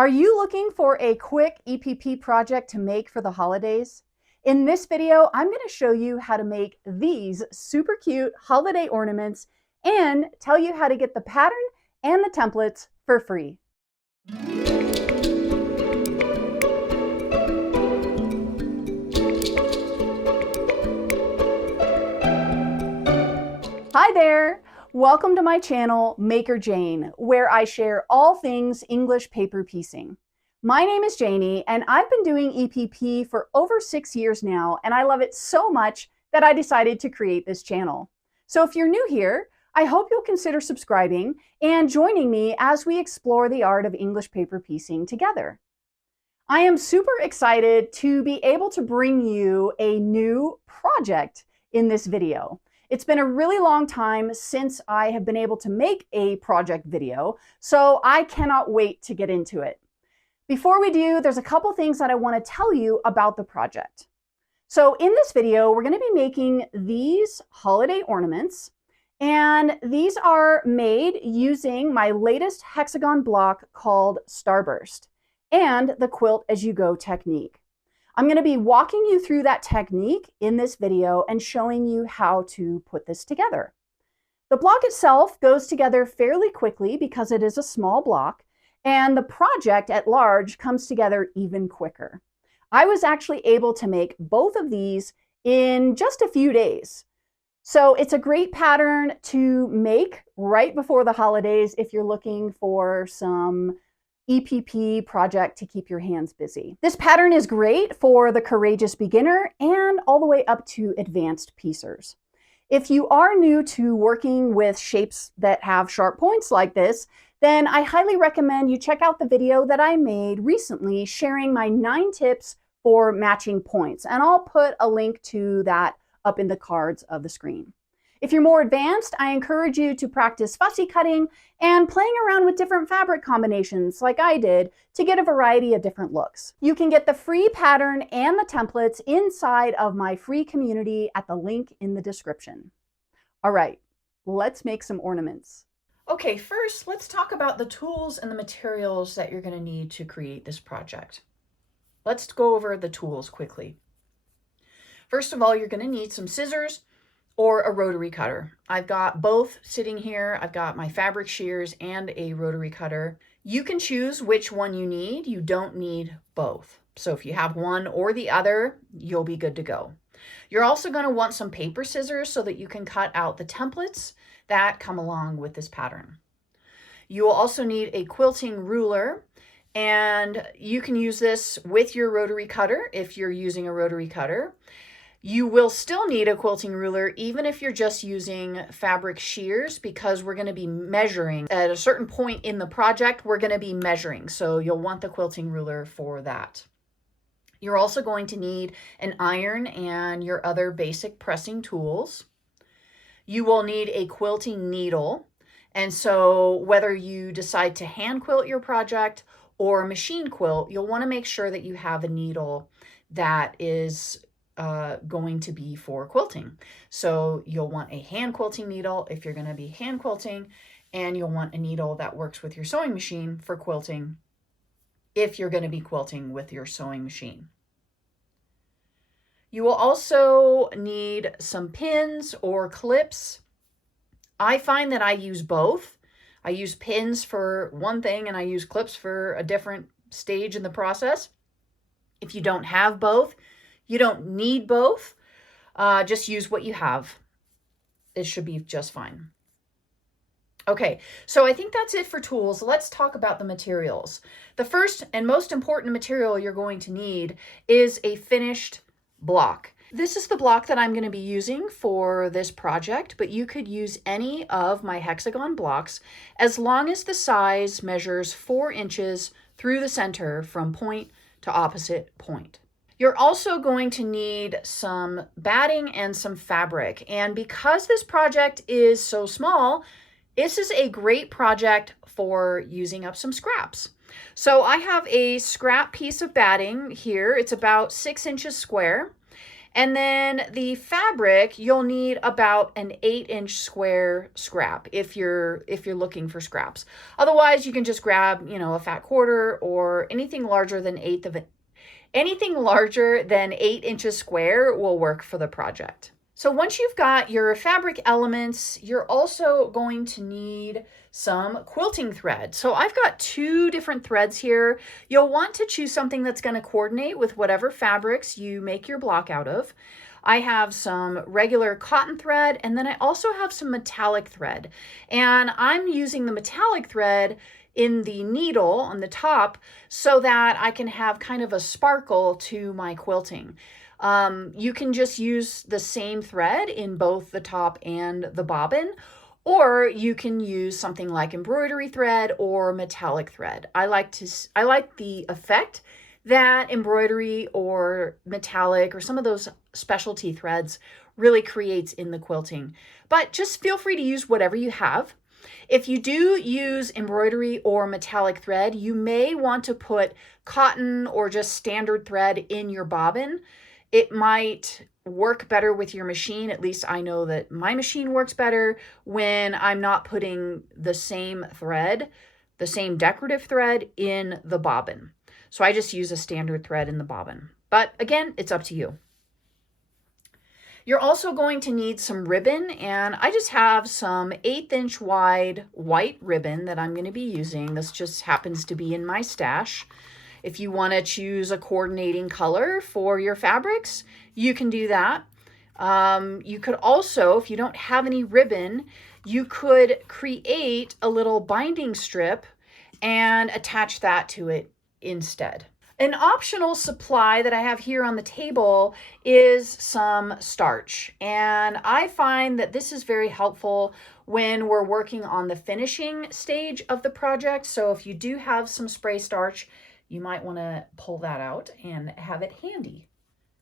Are you looking for a quick EPP project to make for the holidays? In this video, I'm going to show you how to make these super cute holiday ornaments and tell you how to get the pattern and the templates for free. Hi there! Welcome to my channel, MakerJayne, where I share all things English paper piecing. My name is Janie, and I've been doing EPP for over 6 years now, and I love it so much that I decided to create this channel. So if you're new here, I hope you'll consider subscribing and joining me as we explore the art of English paper piecing together. I am super excited to be able to bring you a new project in this video. It's been a really long time since I have been able to make a project video, so I cannot wait to get into it. Before we do, there's a couple things that I want to tell you about the project. So in this video, we're going to be making these holiday ornaments, and these are made using my latest hexagon block called Starburst and the quilt as you go technique. I'm going to be walking you through that technique in this video and showing you how to put this together. The block itself goes together fairly quickly because it is a small block, and the project at large comes together even quicker. I was actually able to make both of these in just a few days. So it's a great pattern to make right before the holidays if you're looking for some EPP project to keep your hands busy. This pattern is great for the courageous beginner and all the way up to advanced piecers. If you are new to working with shapes that have sharp points like this, then I highly recommend you check out the video that I made recently sharing my 9 tips for matching points, and I'll put a link to that up in the cards of the screen. If you're more advanced, I encourage you to practice fussy cutting and playing around with different fabric combinations like I did to get a variety of different looks. You can get the free pattern and the templates inside of my free community at the link in the description. All right, let's make some ornaments. Okay, first let's talk about the tools and the materials that you're going to need to create this project. Let's go over the tools quickly. First of all, you're going to need some scissors or a rotary cutter. I've got both sitting here. I've got my fabric shears and a rotary cutter. You can choose which one you need. You don't need both. So if you have one or the other, you'll be good to go. You're also going to want some paper scissors so that you can cut out the templates that come along with this pattern. You will also need a quilting ruler, and you can use this with your rotary cutter if you're using a rotary cutter. You will still need a quilting ruler even if you're just using fabric shears, because we're going to be measuring at a certain point in the project. We're going to be measuring, so you'll want the quilting ruler for that. You're also going to need an iron and your other basic pressing tools. You will need a quilting needle, and so whether you decide to hand quilt your project or machine quilt, you'll want to make sure that you have a needle that is going to be for quilting. So you'll want a hand quilting needle if you're going to be hand quilting, and you'll want a needle that works with your sewing machine for quilting if you're going to be quilting with your sewing machine. You will also need some pins or clips. I find that I use both. I use pins for one thing and I use clips for a different stage in the process. If you don't have both, you don't need both. Just use what you have. It should be just fine. Okay, so I think that's it for tools. Let's talk about the materials. The first and most important material you're going to need is a finished block. This is the block that I'm going to be using for this project, but you could use any of my hexagon blocks as long as the size measures 4 inches through the center from point to opposite point. You're also going to need some batting and some fabric. And because this project is so small, this is a great project for using up some scraps. So I have a scrap piece of batting here. It's about 6 inches square. And then the fabric, you'll need about an 8-inch square scrap if you're looking for scraps. Otherwise, you can just grab, a fat quarter or anything larger than 8 inches square will work for the project. So once you've got your fabric elements, you're also going to need some quilting thread. So I've got 2 different threads here. You'll want to choose something that's going to coordinate with whatever fabrics you make your block out of. I have some regular cotton thread, and then I also have some metallic thread. And I'm using the metallic thread in the needle on the top so that I can have kind of a sparkle to my quilting. You can just use the same thread in both the top and the bobbin, or you can use something like embroidery thread or metallic thread. I like the effect that embroidery or metallic or some of those specialty threads really creates in the quilting. But just feel free to use whatever you have. If you do use embroidery or metallic thread, you may want to put cotton or just standard thread in your bobbin. It might work better with your machine. At least I know that my machine works better when I'm not putting the same thread, the same decorative thread in the bobbin. So I just use a standard thread in the bobbin. But again, it's up to you. You're also going to need some ribbon, and I just have some 1/8 wide white ribbon that I'm going to be using. This just happens to be in my stash. If you want to choose a coordinating color for your fabrics, you can do that. You could also, if you don't have any ribbon, you could create a little binding strip and attach that to it instead. An optional supply that I have here on the table is some starch. And I find that this is very helpful when we're working on the finishing stage of the project. So if you do have some spray starch, you might want to pull that out and have it handy.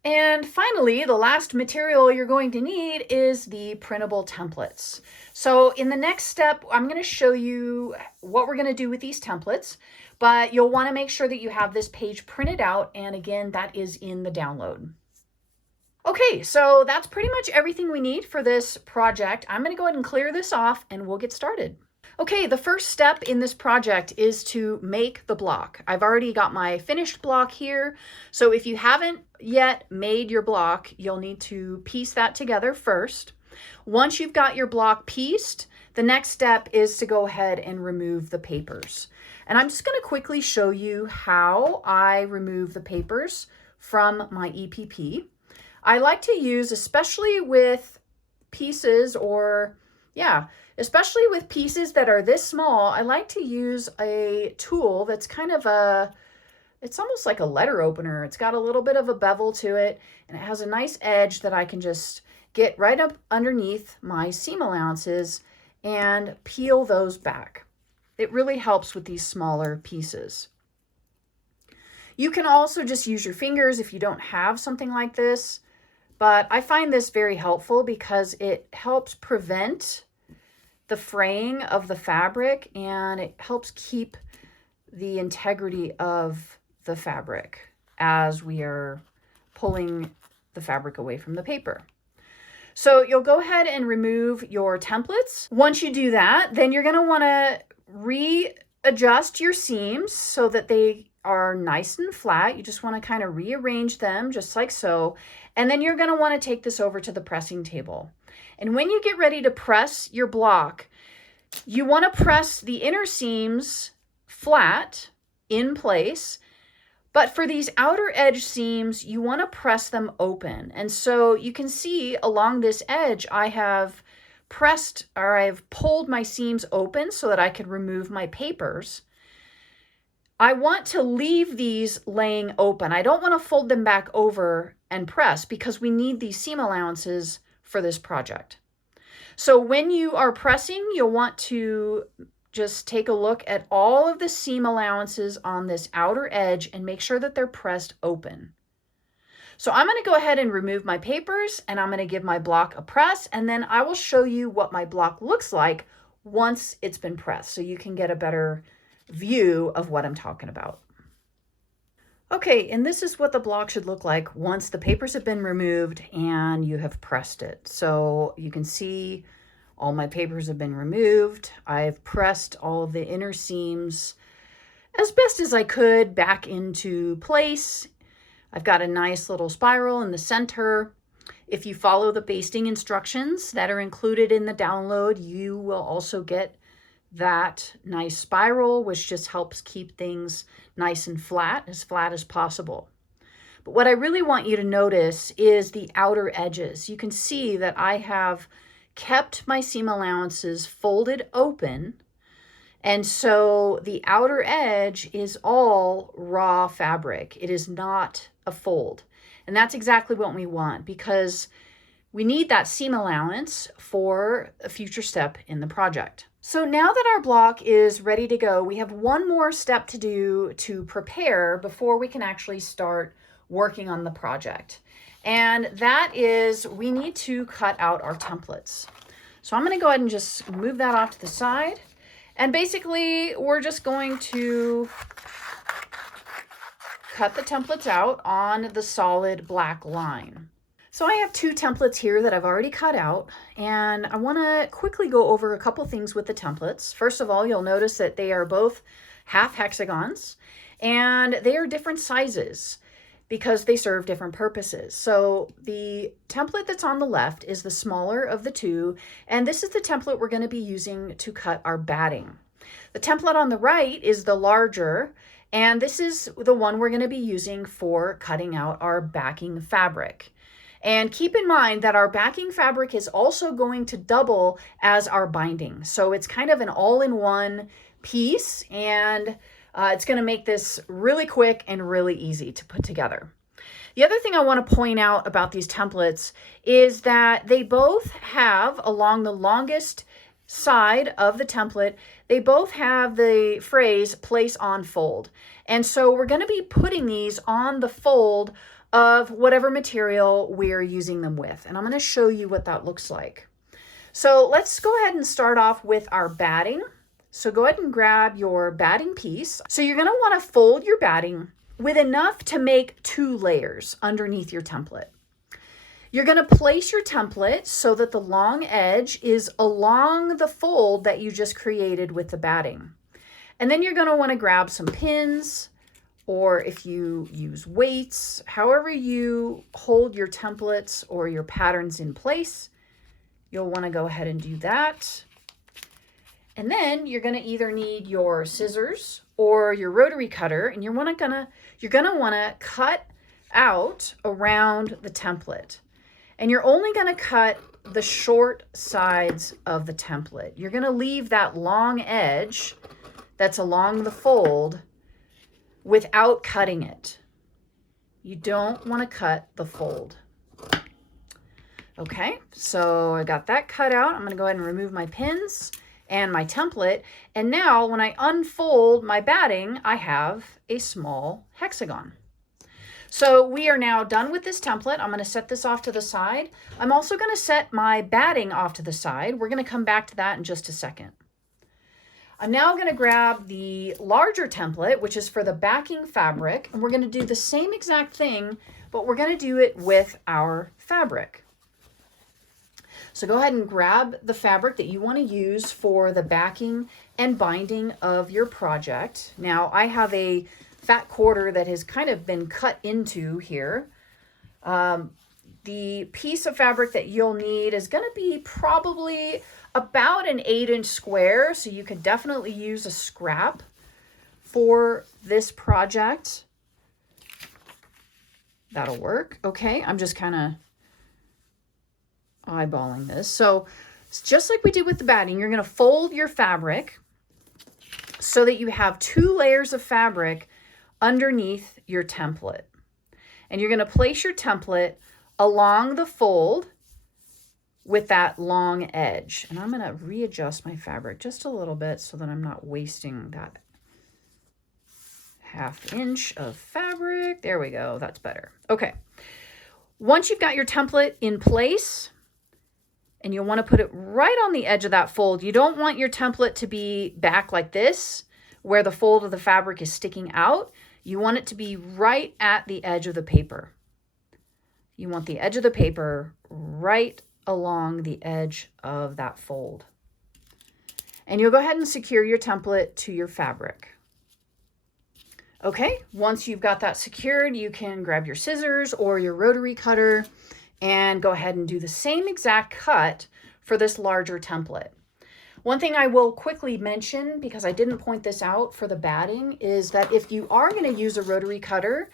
And finally, the last material you're going to need is the printable templates. So in the next step, I'm going to show you what we're going to do with these templates, but you'll want to make sure that you have this page printed out. And again, that is in the download. Okay, so that's pretty much everything we need for this project. I'm going to go ahead and clear this off and we'll get started. Okay, the first step in this project is to make the block. I've already got my finished block here. So if you haven't yet made your block, you'll need to piece that together first. Once you've got your block pieced, the next step is to go ahead and remove the papers. And I'm just going to quickly show you how I remove the papers from my EPP. I like to use, especially with pieces especially with pieces that are this small, I like to use a tool that's kind of it's almost like a letter opener. It's got a little bit of a bevel to it, and it has a nice edge that I can just get right up underneath my seam allowances and peel those back. It really helps with these smaller pieces. You can also just use your fingers if you don't have something like this, but I find this very helpful because it helps prevent the fraying of the fabric, and it helps keep the integrity of the fabric as we are pulling the fabric away from the paper. So you'll go ahead and remove your templates. Once you do that, then you're going to want to readjust your seams so that they are nice and flat. You just want to kind of rearrange them just like so. And then you're going to want to take this over to the pressing table. And when you get ready to press your block, you want to press the inner seams flat in place. But for these outer edge seams, you want to press them open. And so you can see along this edge, I have I've pulled my seams open so that I could remove my papers. I want to leave these laying open. I don't want to fold them back over and press because we need these seam allowances for this project. So when you are pressing, you'll want to just take a look at all of the seam allowances on this outer edge and make sure that they're pressed open. So I'm going to go ahead and remove my papers, and I'm going to give my block a press, and then I will show you what my block looks like once it's been pressed so you can get a better view of what I'm talking about. Okay, and this is what the block should look like once the papers have been removed and you have pressed it. So you can see all my papers have been removed. I've pressed all of the inner seams as best as I could back into place. I've got a nice little spiral in the center. If you follow the basting instructions that are included in the download, you will also get that nice spiral, which just helps keep things nice and flat as possible. But what I really want you to notice is the outer edges. You can see that I have kept my seam allowances folded open, and so the outer edge is all raw fabric. It is not a fold. And that's exactly what we want, because we need that seam allowance for a future step in the project. So now that our block is ready to go, we have one more step to do to prepare before we can actually start working on the project. And that is, we need to cut out our templates. So I'm going to go ahead and just move that off to the side. And basically, we're just going to cut the templates out on the solid black line. So I have 2 templates here that I've already cut out, and I want to quickly go over a couple things with the templates. First of all, you'll notice that they are both half hexagons, and they are different sizes because they serve different purposes. So the template that's on the left is the smaller of the 2, and this is the template we're going to be using to cut our batting. The template on the right is the larger, and this is the one we're going to be using for cutting out our backing fabric. And keep in mind that our backing fabric is also going to double as our binding. So it's kind of an all-in-one piece, and it's going to make this really quick and really easy to put together. The other thing I want to point out about these templates is that they both have, along the longest side of the template, they both have the phrase place on fold. And so we're going to be putting these on the fold of whatever material we're using them with. And I'm going to show you what that looks like. So let's go ahead and start off with our batting. So go ahead and grab your batting piece. So you're going to want to fold your batting with enough to make 2 layers underneath your template. You're going to place your template so that the long edge is along the fold that you just created with the batting. And then you're going to want to grab some pins, or if you use weights, however you hold your templates or your patterns in place, you'll want to go ahead and do that. And then you're going to either need your scissors or your rotary cutter, and you're going to want to cut out around the template. And you're only going to cut the short sides of the template. You're going to leave that long edge that's along the fold without cutting it. You don't want to cut the fold. Okay, so I got that cut out. I'm going to go ahead and remove my pins and my template. And now when I unfold my batting, I have a small hexagon. So we are now done with this template. I'm going to set this off to the side. I'm also going to set my batting off to the side. We're going to come back to that in just a second. I'm now going to grab the larger template, which is for the backing fabric, and we're going to do the same exact thing, but we're going to do it with our fabric. So go ahead and grab the fabric that you want to use for the backing and binding of your project. Now I have a fat quarter that has kind of been cut into here. The piece of fabric that you'll need is going to be probably about an 8-inch square, so you could definitely use a scrap for this project. That'll work. Okay, I'm just kind of eyeballing this. So it's just like we did with the batting, you're going to fold your fabric so that you have 2 layers of fabric underneath your template. And you're going to place your template along the fold with that long edge. And I'm going to readjust my fabric just a little bit so that I'm not wasting that 1/2 inch of fabric. There we go. That's better. Okay. Once you've got your template in place, and you'll want to put it right on the edge of that fold. You don't want your template to be back like this, where the fold of the fabric is sticking out. You want it to be right at the edge of the paper. You want the edge of the paper right along the edge of that fold. And you'll go ahead and secure your template to your fabric. Okay, once you've got that secured, you can grab your scissors or your rotary cutter and go ahead and do the same exact cut for this larger template. One thing I will quickly mention, because I didn't point this out for the batting, is that if you are going to use a rotary cutter,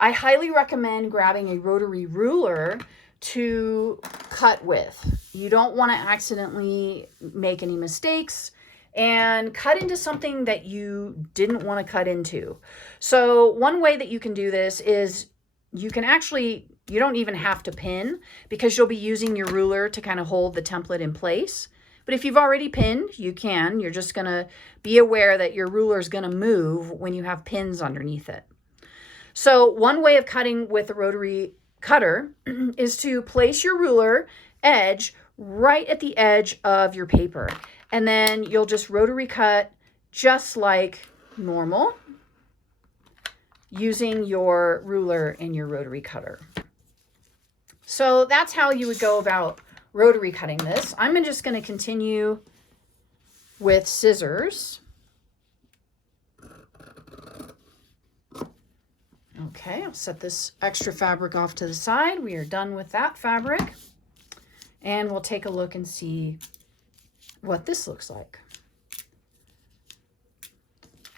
I highly recommend grabbing a rotary ruler to cut with. You don't want to accidentally make any mistakes and cut into something that you didn't want to cut into. So one way that you can do this is you don't even have to pin, because you'll be using your ruler to kind of hold the template in place. But if you've already pinned, you can. You're just going to be aware that your ruler is going to move when you have pins underneath it. So one way of cutting with a rotary cutter is to place your ruler edge right at the edge of your paper. And then you'll just rotary cut just like normal using your ruler and your rotary cutter. So that's how you would go about rotary cutting this. I'm just going to continue with scissors. Okay, I'll set this extra fabric off to the side. We are done with that fabric. And we'll take a look and see what this looks like.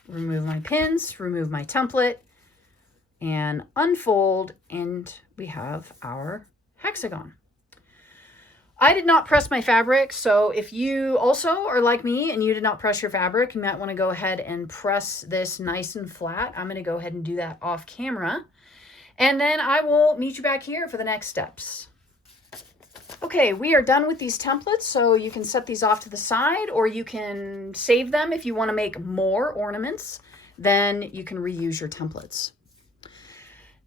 Remove my pins, remove my template, and unfold, and we have our hexagon. I did not press my fabric, so if you also are like me and you did not press your fabric, you might want to go ahead and press this nice and flat. I'm going to go ahead and do that off camera, and then I will meet you back here for the next steps. Okay, we are done with these templates, so you can set these off to the side, or you can save them if you want to make more ornaments. Then you can reuse your templates.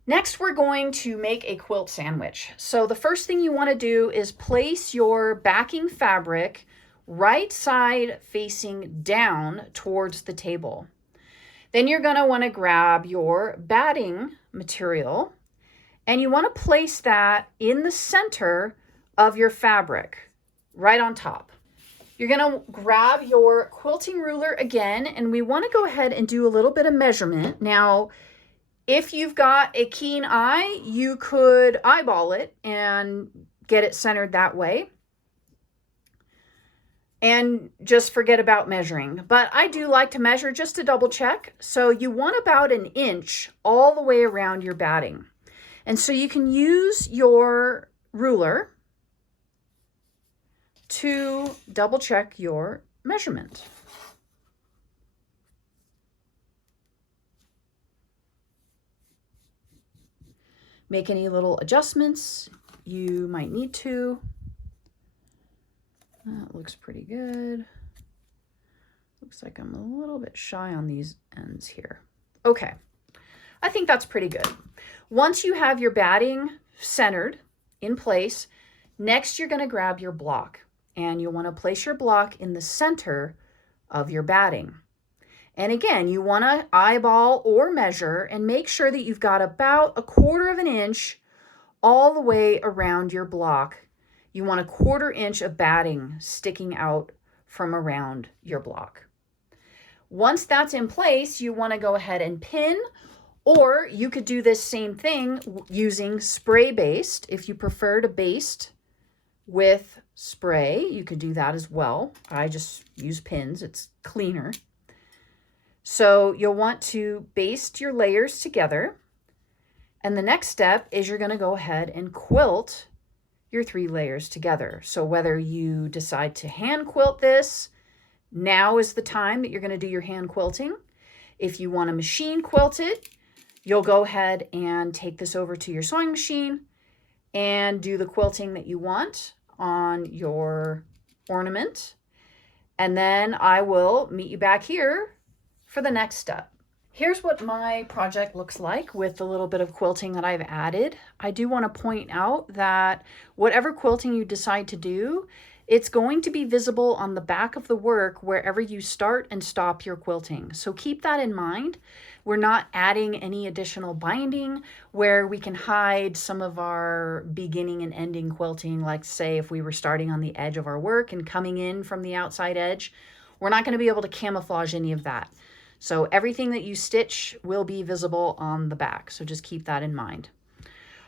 Next, we're going to make a quilt sandwich. So the first thing you want to do is place your backing fabric right side facing down towards the table. Then you're going to want to grab your batting material, and you want to place that in the center of your fabric, right on top. You're going to grab your quilting ruler again, and we want to go ahead and do a little bit of measurement. Now, if you've got a keen eye, you could eyeball it and get it centered that way and just forget about measuring. But I do like to measure just to double check. So you want about 1 inch all the way around your batting. And so you can use your ruler to double check your measurement. Make any little adjustments you might need to. That looks pretty good. Looks like I'm a little bit shy on these ends here. Okay, I think that's pretty good. Once you have your batting centered in place, next you're going to grab your block, and you'll want to place your block in the center of your batting. And again, you want to eyeball or measure and make sure that you've got about 1/4 inch all the way around your block. You want 1/4 inch of batting sticking out from around your block. Once that's in place, you want to go ahead and pin, or you could do this same thing using spray baste. If you prefer to baste with spray, you could do that as well. I just use pins, it's cleaner. So you'll want to baste your layers together. And the next step is you're going to go ahead and quilt your 3 layers together. So whether you decide to hand quilt this, now is the time that you're going to do your hand quilting. If you want to machine quilt it, you'll go ahead and take this over to your sewing machine and do the quilting that you want on your ornament. And then I will meet you back here for the next step. Here's what my project looks like with the little bit of quilting that I've added. I do want to point out that whatever quilting you decide to do, it's going to be visible on the back of the work wherever you start and stop your quilting. So keep that in mind. We're not adding any additional binding where we can hide some of our beginning and ending quilting. Like say if we were starting on the edge of our work and coming in from the outside edge, we're not going to be able to camouflage any of that. So everything that you stitch will be visible on the back. So just keep that in mind.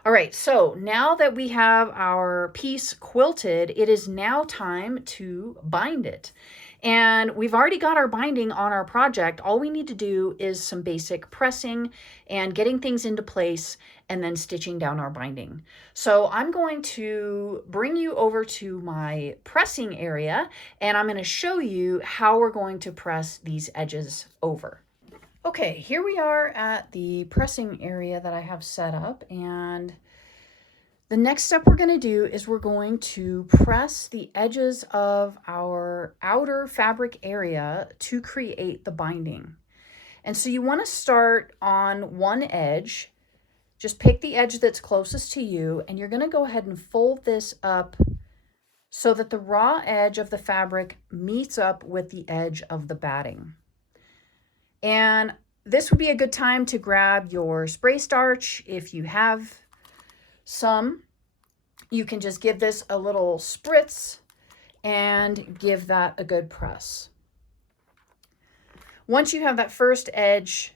All right, so now that we have our piece quilted, it is now time to bind it. And we've already got our binding on our project. All we need to do is some basic pressing and getting things into place and then stitching down our binding. So I'm going to bring you over to my pressing area and I'm going to show you how we're going to press these edges over. Okay, here we are at the pressing area that I have set up, and the next step we're going to do is we're going to press the edges of our outer fabric area to create the binding. And so you want to start on one edge, just pick the edge that's closest to you, and you're going to go ahead and fold this up so that the raw edge of the fabric meets up with the edge of the batting. And this would be a good time to grab your spray starch. If you have some, you can just give this a little spritz and give that a good press. Once you have that first edge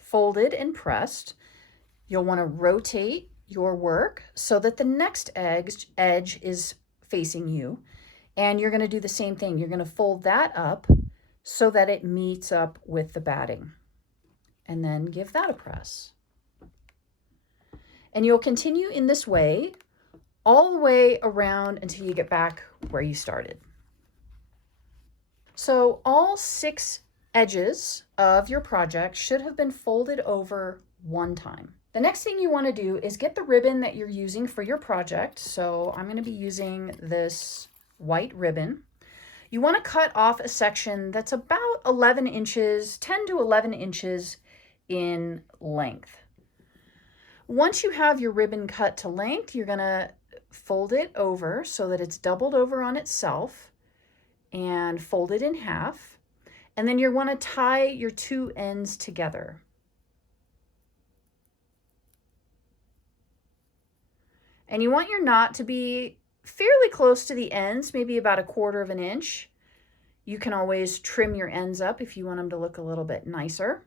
folded and pressed, you'll want to rotate your work so that the next edge is facing you. And you're going to do the same thing. You're going to fold that up so that it meets up with the batting. And then give that a press. And you'll continue in this way all the way around until you get back where you started. So all 6 edges of your project should have been folded over one time. The next thing you want to do is get the ribbon that you're using for your project. So I'm going to be using this white ribbon. You want to cut off a section that's about 11 inches, 10 to 11 inches in length. Once you have your ribbon cut to length, you're going to fold it over so that it's doubled over on itself and fold it in half. And then you want to tie your 2 ends together. And you want your knot to be fairly close to the ends, maybe about 1/4 of an inch. You can always trim your ends up if you want them to look a little bit nicer.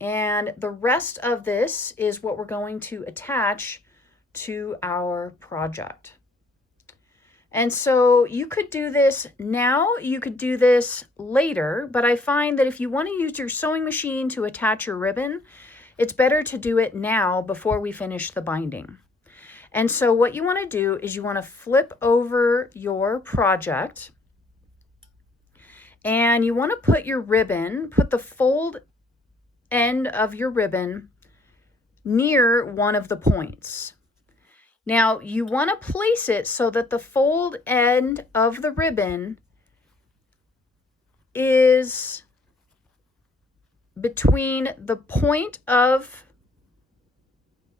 And the rest of this is what we're going to attach to our project. And so you could do this now, you could do this later, but I find that if you want to use your sewing machine to attach your ribbon, it's better to do it now before we finish the binding. And so what you want to do is you want to flip over your project and you want to put your ribbon, put the fold end of your ribbon near one of the points. Now you want to place it so that the fold end of the ribbon is between the point of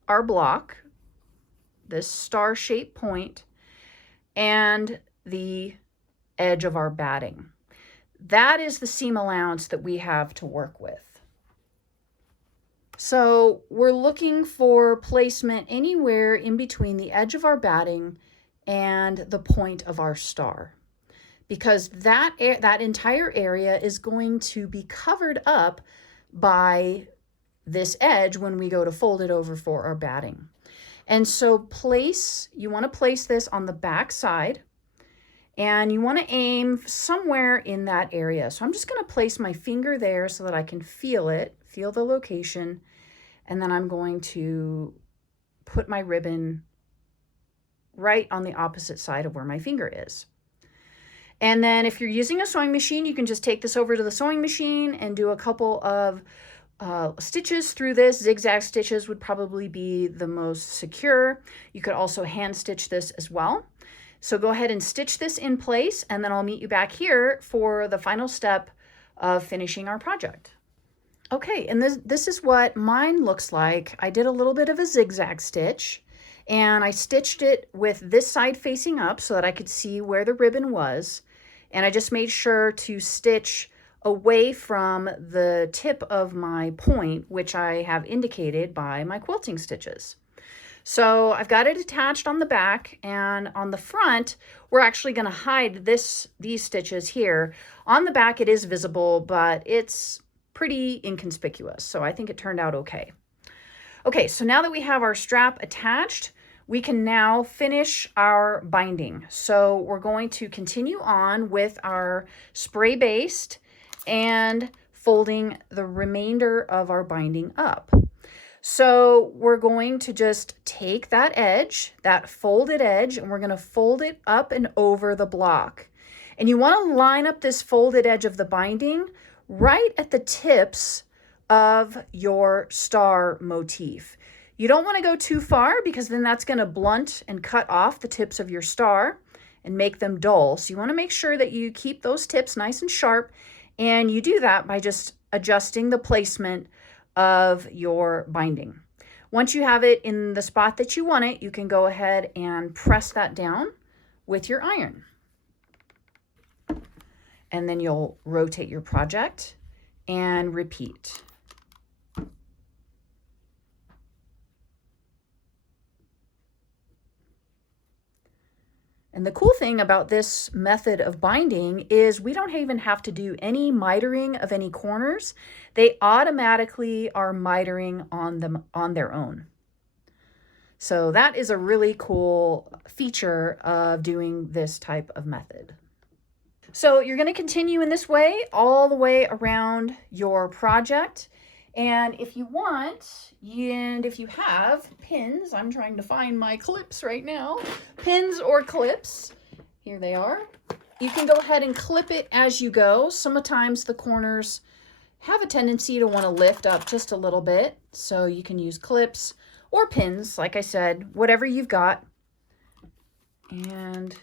our block, this star-shaped point, and the edge of our batting. That is the seam allowance that we have to work with. So we're looking for placement anywhere in between the edge of our batting and the point of our star, because that entire area is going to be covered up by this edge when we go to fold it over for our batting. And so you want to place this on the back side and you want to aim somewhere in that area. So I'm just going to place my finger there so that I can feel it, feel the location. And then I'm going to put my ribbon right on the opposite side of where my finger is. And then if you're using a sewing machine, you can just take this over to the sewing machine and do a couple of stitches through this. Zigzag stitches would probably be the most secure. You could also hand stitch this as well. So go ahead and stitch this in place, and then I'll meet you back here for the final step of finishing our project. Okay, and this is what mine looks like. I did a little bit of a zigzag stitch, and I stitched it with this side facing up so that I could see where the ribbon was. And I just made sure to stitch away from the tip of my point, which I have indicated by my quilting stitches. So I've got it attached on the back, and on the front, we're actually going to hide these stitches here. On the back, it is visible, but it's pretty inconspicuous. So I think it turned out okay. Okay, so now that we have our strap attached, we can now finish our binding. So we're going to continue on with our spray based and folding the remainder of our binding up. So we're going to just take that edge, that folded edge, and we're going to fold it up and over the block. And you want to line up this folded edge of the binding right at the tips of your star motif. You don't want to go too far because then that's going to blunt and cut off the tips of your star and make them dull. So you want to make sure that you keep those tips nice and sharp, and you do that by just adjusting the placement of your binding. Once you have it in the spot that you want it, you can go ahead and press that down with your iron. And then you'll rotate your project and repeat. And the cool thing about this method of binding is we don't even have to do any mitering of any corners. They automatically are mitering on them on their own. So that is a really cool feature of doing this type of method. So you're going to continue in this way all the way around your project. And if you want, and if you have pins, I'm trying to find my clips right now, pins or clips, here they are. You can go ahead and clip it as you go. Sometimes the corners have a tendency to want to lift up just a little bit, so you can use clips or pins, like I said, whatever you've got. And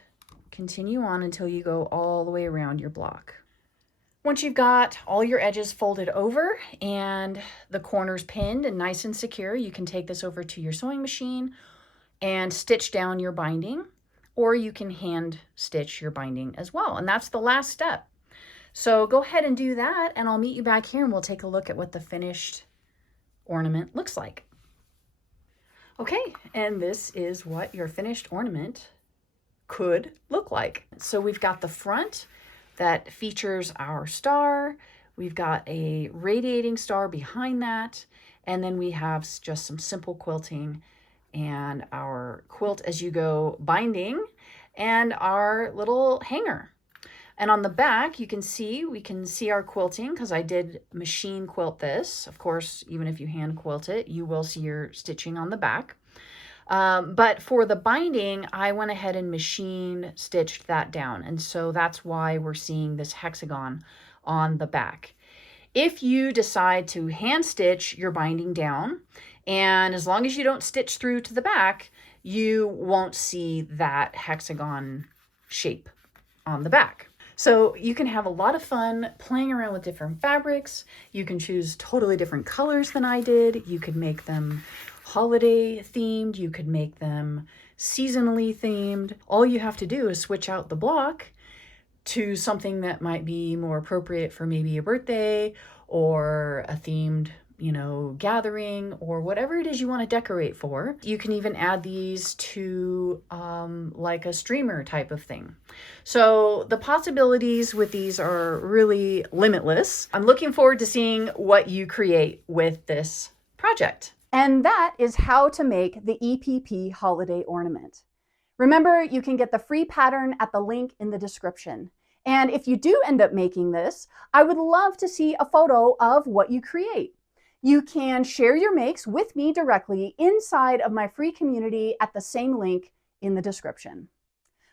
continue on until you go all the way around your block. Once you've got all your edges folded over and the corners pinned and nice and secure, you can take this over to your sewing machine and stitch down your binding, or you can hand stitch your binding as well. And that's the last step. So go ahead and do that, and I'll meet you back here and we'll take a look at what the finished ornament looks like. Okay, and this is what your finished ornament could look like. So we've got the front that features our star. We've got a radiating star behind that. And then we have just some simple quilting and our quilt as you go binding and our little hanger. And on the back, we can see our quilting because I did machine quilt this. Of course, even if you hand quilt it, you will see your stitching on the back. But for the binding, I went ahead and machine stitched that down. And so that's why we're seeing this hexagon on the back. If you decide to hand stitch your binding down, and as long as you don't stitch through to the back, you won't see that hexagon shape on the back. So you can have a lot of fun playing around with different fabrics. You can choose totally different colors than I did. You could make them holiday themed, you could make them seasonally themed. All you have to do is switch out the block to something that might be more appropriate for maybe a birthday or a themed, gathering or whatever it is you want to decorate for. You can even add these to like a streamer type of thing. So the possibilities with these are really limitless. I'm looking forward to seeing what you create with this project. And that is how to make the EPP holiday ornament. Remember, you can get the free pattern at the link in the description. And if you do end up making this, I would love to see a photo of what you create. You can share your makes with me directly inside of my free community at the same link in the description.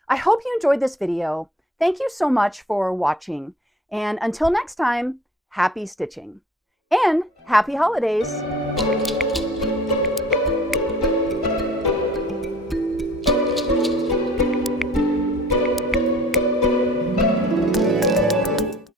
I hope you enjoyed this video. Thank you so much for watching. And until next time, happy stitching and happy holidays.